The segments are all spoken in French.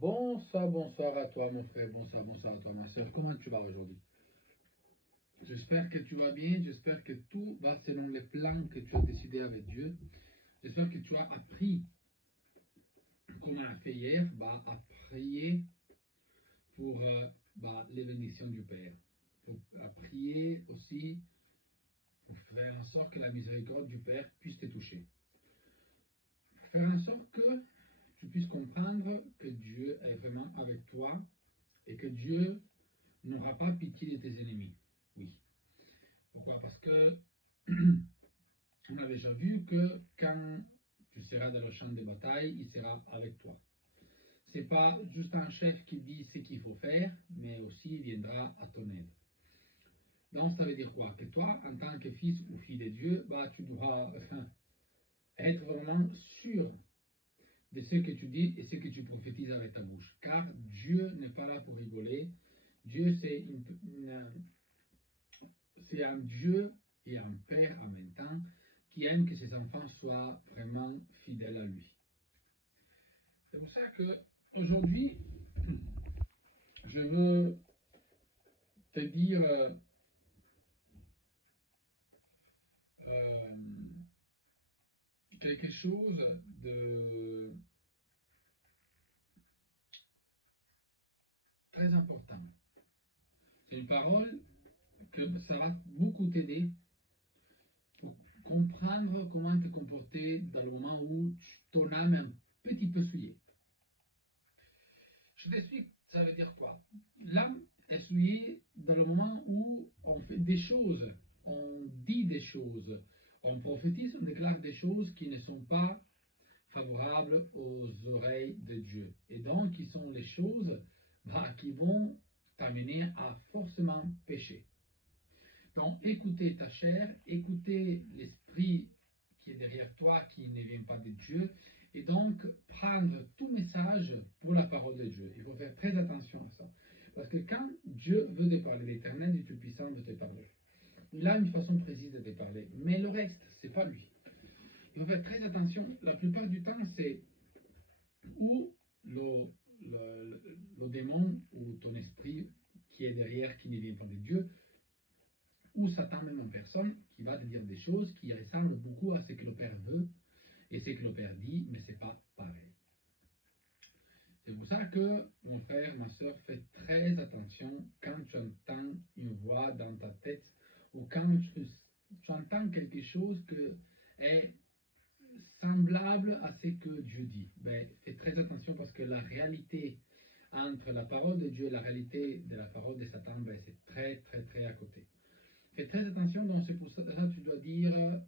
Bonsoir, bonsoir à toi mon frère, bonsoir à toi ma soeur. Comment tu vas aujourd'hui? J'espère que tu vas bien, j'espère que tout va selon les plans que tu as décidé avec Dieu. J'espère que tu as appris, comme on a fait hier, à prier pour les bénédictions du Père. À prier aussi pour faire en sorte que la miséricorde du Père puisse te toucher. Faire en sorte que tu puisses comprendre que Dieu est vraiment avec toi et que Dieu n'aura pas pitié de tes ennemis. Oui. Pourquoi? Parce que on a déjà vu que quand tu seras dans le champ de bataille, il sera avec toi. Ce n'est pas juste un chef qui dit ce qu'il faut faire, mais aussi il viendra à ton aide. Donc ça veut dire quoi? Que toi, en tant que fils ou fille de Dieu, tu dois être vraiment sûr de ce que tu dis et ce que tu prophétises avec ta bouche. Car Dieu n'est pas là pour rigoler. Dieu, c'est un Dieu et un Père en même temps qui aime que ses enfants soient vraiment fidèles à lui. C'est pour ça que aujourd'hui, je veux te dire euh, quelque chose de très important. C'est une parole que ça va beaucoup t'aider pour comprendre comment te comporter dans le moment où ton âme est un petit peu souillée. Je t'explique, ça veut dire quoi? L'âme est souillée dans le moment où on fait des choses, on dit des choses, on prophétise, on déclare des choses qui ne sont pas favorables aux oreilles de Dieu. Et donc, qui sont les choses qui vont t'amener à forcément pécher. Donc, écoutez ta chair, écoutez l'esprit qui est derrière toi, qui ne vient pas de Dieu, et donc prendre tout message pour la parole de Dieu. Il faut faire très attention à ça. Parce que quand Dieu veut te parler, l'Éternel est tout-puissant de te parler. Il a une façon précise de te parler, mais le reste, c'est pas lui. Il faut faire très attention. La plupart du temps, c'est où le démon ou ton esprit qui est derrière, qui ne vient pas de Dieu, ou Satan même en personne, qui va te dire des choses qui ressemblent beaucoup à ce que le Père veut et ce que le Père dit, mais ce n'est pas pareil. C'est pour ça que, mon frère, ma soeur, fais très attention quand tu entends une voix dans ta tête ou quand tu entends quelque chose que est semblable à ce que Dieu dit. Fais très attention parce que la réalité entre la parole de Dieu et la réalité de la parole de Satan, c'est très, très, très à côté. Fais très attention, donc c'est pour ça que tu dois dire,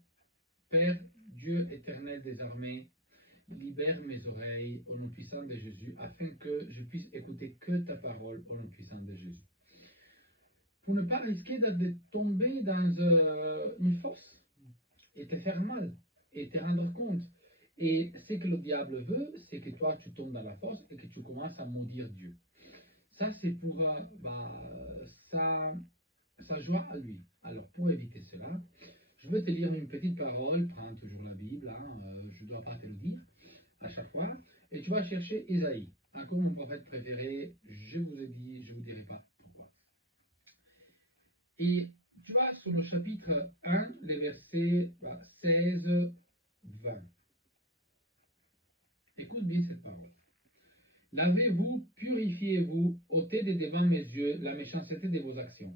Père, Dieu éternel des armées, libère mes oreilles au nom puissant de Jésus, afin que je puisse écouter que ta parole au nom puissant de Jésus. Pour ne pas risquer de tomber dans une fosse et te faire mal et te rendre compte. Et ce que le diable veut, c'est que toi, tu tombes dans la fosse et que tu commences à maudire Dieu. Ça, c'est pour sa joie à lui. Alors, pour éviter cela, je veux te lire une petite parole. Prends toujours la Bible, je ne dois pas te le dire à chaque fois. Et tu vas chercher Ésaïe, encore mon prophète préféré. Je vous ai dit, je ne vous dirai pas pourquoi. Et tu vas sur le chapitre 1, les versets 16, 20. Écoute bien cette parole. Lavez-vous, purifiez-vous, ôtez de devant mes yeux la méchanceté de vos actions.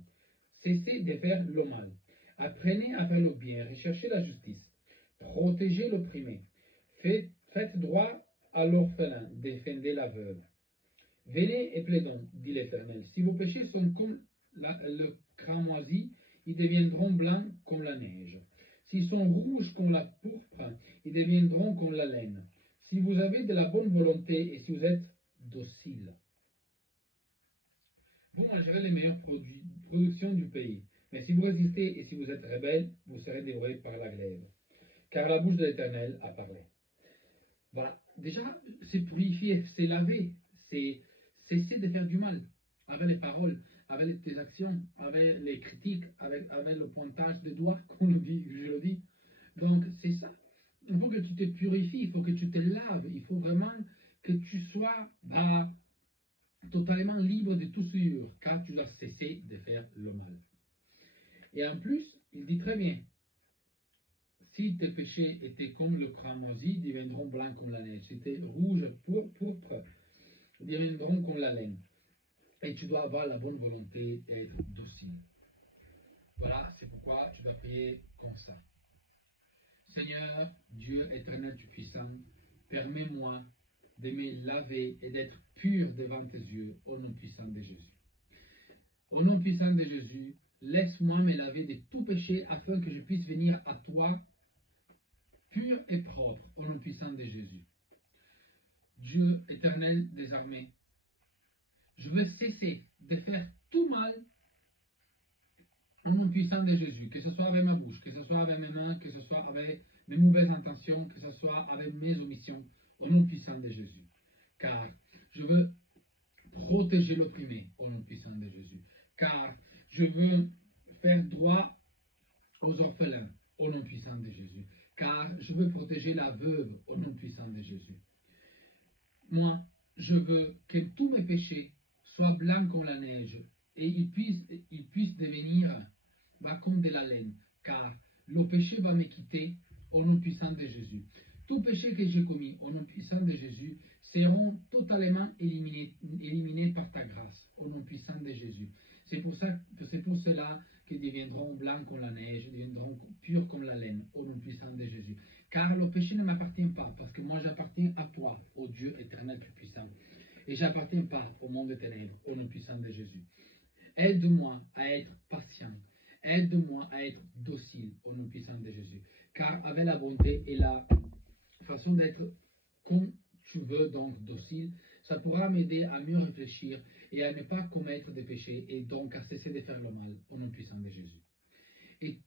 Cessez de faire le mal. Apprenez à faire le bien, recherchez la justice. Protégez l'opprimé. Faites droit à l'orphelin, défendez la veuve. Venez et plaidons, dit l'Éternel. Si vos péchés sont comme le cramoisi, ils deviendront blancs comme la neige. S'ils sont rouges comme la pourpre, ils deviendront comme la laine. Si vous avez de la bonne volonté et si vous êtes docile, vous mangerez les meilleures productions du pays. Mais si vous résistez et si vous êtes rebelle, vous serez dévorés par la glaive. Car la bouche de l'Éternel a parlé. Voilà. Déjà, c'est purifier, c'est laver, c'est cesser de faire du mal avec les paroles, avec tes actions, avec les critiques, avec le pointage des doigts, comme je le dis. Donc, c'est ça. Il faut que tu te purifies, il faut que tu te laves, il faut vraiment que tu sois totalement libre de toute souillure, car tu dois cesser de faire le mal. Et en plus, il dit très bien, si tes péchés étaient comme le cramoisi, ils deviendront blancs comme la neige. Si tes rouges, pourpre, ils deviendront comme la laine. Et tu dois avoir la bonne volonté et être docile. Voilà, c'est pourquoi tu dois prier comme ça. Seigneur, Dieu éternel, tu puissant, permets-moi de me laver et d'être pur devant tes yeux, au nom puissant de Jésus. Au nom puissant de Jésus, laisse-moi me laver de tout péché afin que je puisse venir à toi pur et propre, au nom puissant de Jésus. Dieu éternel des armées, je veux cesser de faire tout mal au nom puissant de Jésus, que ce soit avec ma bouche, que ce soit avec mes mains, que ce soit avec mes mauvaises intentions, que ce soit avec mes omissions, au nom puissant de Jésus. Car je veux protéger l'opprimé, au nom puissant de Jésus. Car je veux faire droit aux orphelins, au nom puissant de Jésus. Car je veux protéger la veuve, au nom puissant de Jésus. Moi, je veux que tous mes péchés soient blancs comme la neige et ils puissent devenir comme de la laine, car le péché va me quitter au nom puissant de Jésus. Tout péché que j'ai commis au nom puissant de Jésus seront totalement éliminés par ta grâce, au nom puissant de Jésus. C'est pour cela qu'ils deviendront blancs comme la neige, deviendront purs comme la laine, au nom puissant de Jésus. Car le péché ne m'appartient pas, parce que moi j'appartiens à toi, au Dieu éternel tout puissant. Et j'appartiens pas au monde des ténèbres, au nom puissant de Jésus. Aide-moi à être patient. Aide-moi à être docile au nom puissant de Jésus. Car avec la bonté et la façon d'être comme tu veux, donc docile, ça pourra m'aider à mieux réfléchir et à ne pas commettre des péchés et donc à cesser de faire le mal au nom puissant de Jésus. Et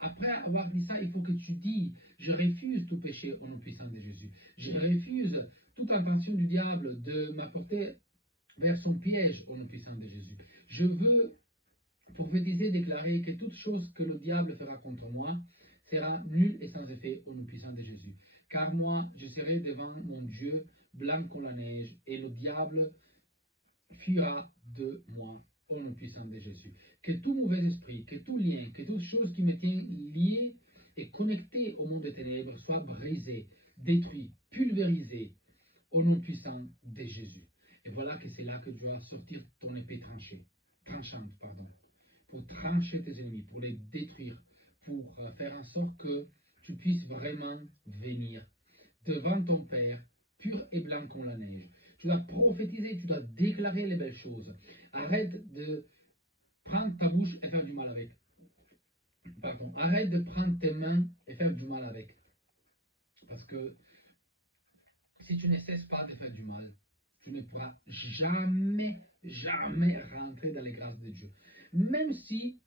après avoir dit ça, il faut que tu dis, je refuse tout péché au nom puissant de Jésus. Je refuse toute intention du diable de m'apporter vers son piège au nom puissant de Jésus. Je veux prophétiser, déclarer que toute chose que le diable fera contre moi sera nulle et sans effet au nom puissant de Jésus. Car moi, je serai devant mon Dieu, blanc comme la neige, et le diable fuira de moi au nom puissant de Jésus. Que tout mauvais esprit, que tout lien, que toute chose qui me tient lié et connecté au monde des ténèbres soit brisé, détruit, pulvérisé au nom puissant de Jésus. Et voilà que c'est là que tu vas sortir ton épée tranchante, pour trancher tes ennemis, pour les détruire, pour faire en sorte que tu puisses vraiment venir devant ton Père, pur et blanc comme la neige. Tu dois prophétiser, tu dois déclarer les belles choses. Arrête de prendre ta bouche et faire du mal avec. Arrête de prendre tes mains et faire du mal avec. Parce que si tu ne cesses pas de faire du mal, tu ne pourras jamais rentrer dans les grâces de Dieu. Même si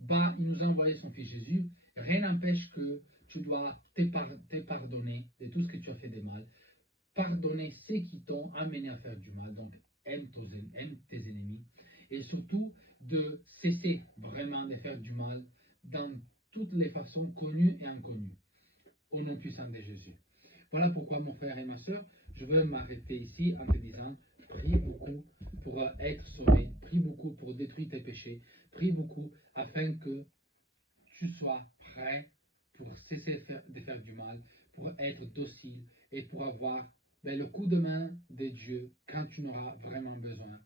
il nous a envoyé son Fils Jésus, rien n'empêche que tu dois te pardonner de tout ce que tu as fait de mal, pardonner ceux qui t'ont amené à faire du mal, donc aime tes ennemis, et surtout de cesser vraiment de faire du mal dans toutes les façons connues et inconnues, au nom puissant de Jésus. Voilà pourquoi, mon frère et ma soeur, je veux m'arrêter ici en te disant, prie beaucoup pour être sauvé, prie beaucoup pour détruire tes péchés, prie beaucoup afin que tu sois prêt pour cesser de faire du mal, pour être docile et pour avoir le coup de main de Dieu quand tu n'auras vraiment besoin.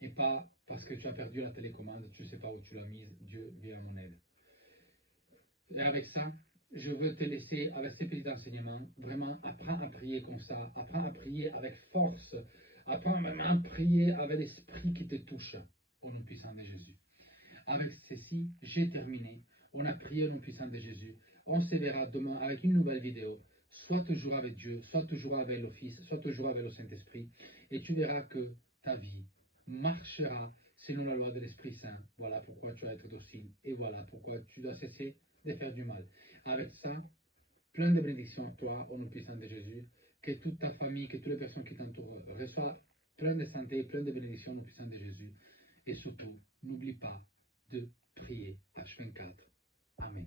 Et pas parce que tu as perdu la télécommande, tu ne sais pas où tu l'as mise, Dieu vient à mon aide. Et avec ça, je veux te laisser avec ces petits enseignements. Vraiment, apprends à prier comme ça. Apprends à prier avec force. Apprends vraiment à prier avec l'esprit qui te touche. Au nom puissant de Jésus. Avec ceci, j'ai terminé. On a prié au nom puissant de Jésus. On se verra demain avec une nouvelle vidéo. Soit toujours avec Dieu, soit toujours avec le Fils, soit toujours avec le Saint-Esprit. Et tu verras que ta vie marchera selon la loi de l'Esprit Saint. Voilà pourquoi tu dois être docile. Et voilà pourquoi tu dois cesser de faire du mal. Avec ça, plein de bénédictions à toi, au nom puissant de Jésus. Que toute ta famille, que toutes les personnes qui t'entourent reçoivent plein de santé, plein de bénédictions au nom puissant de Jésus. Et surtout, n'oublie pas de prier H24. Amen.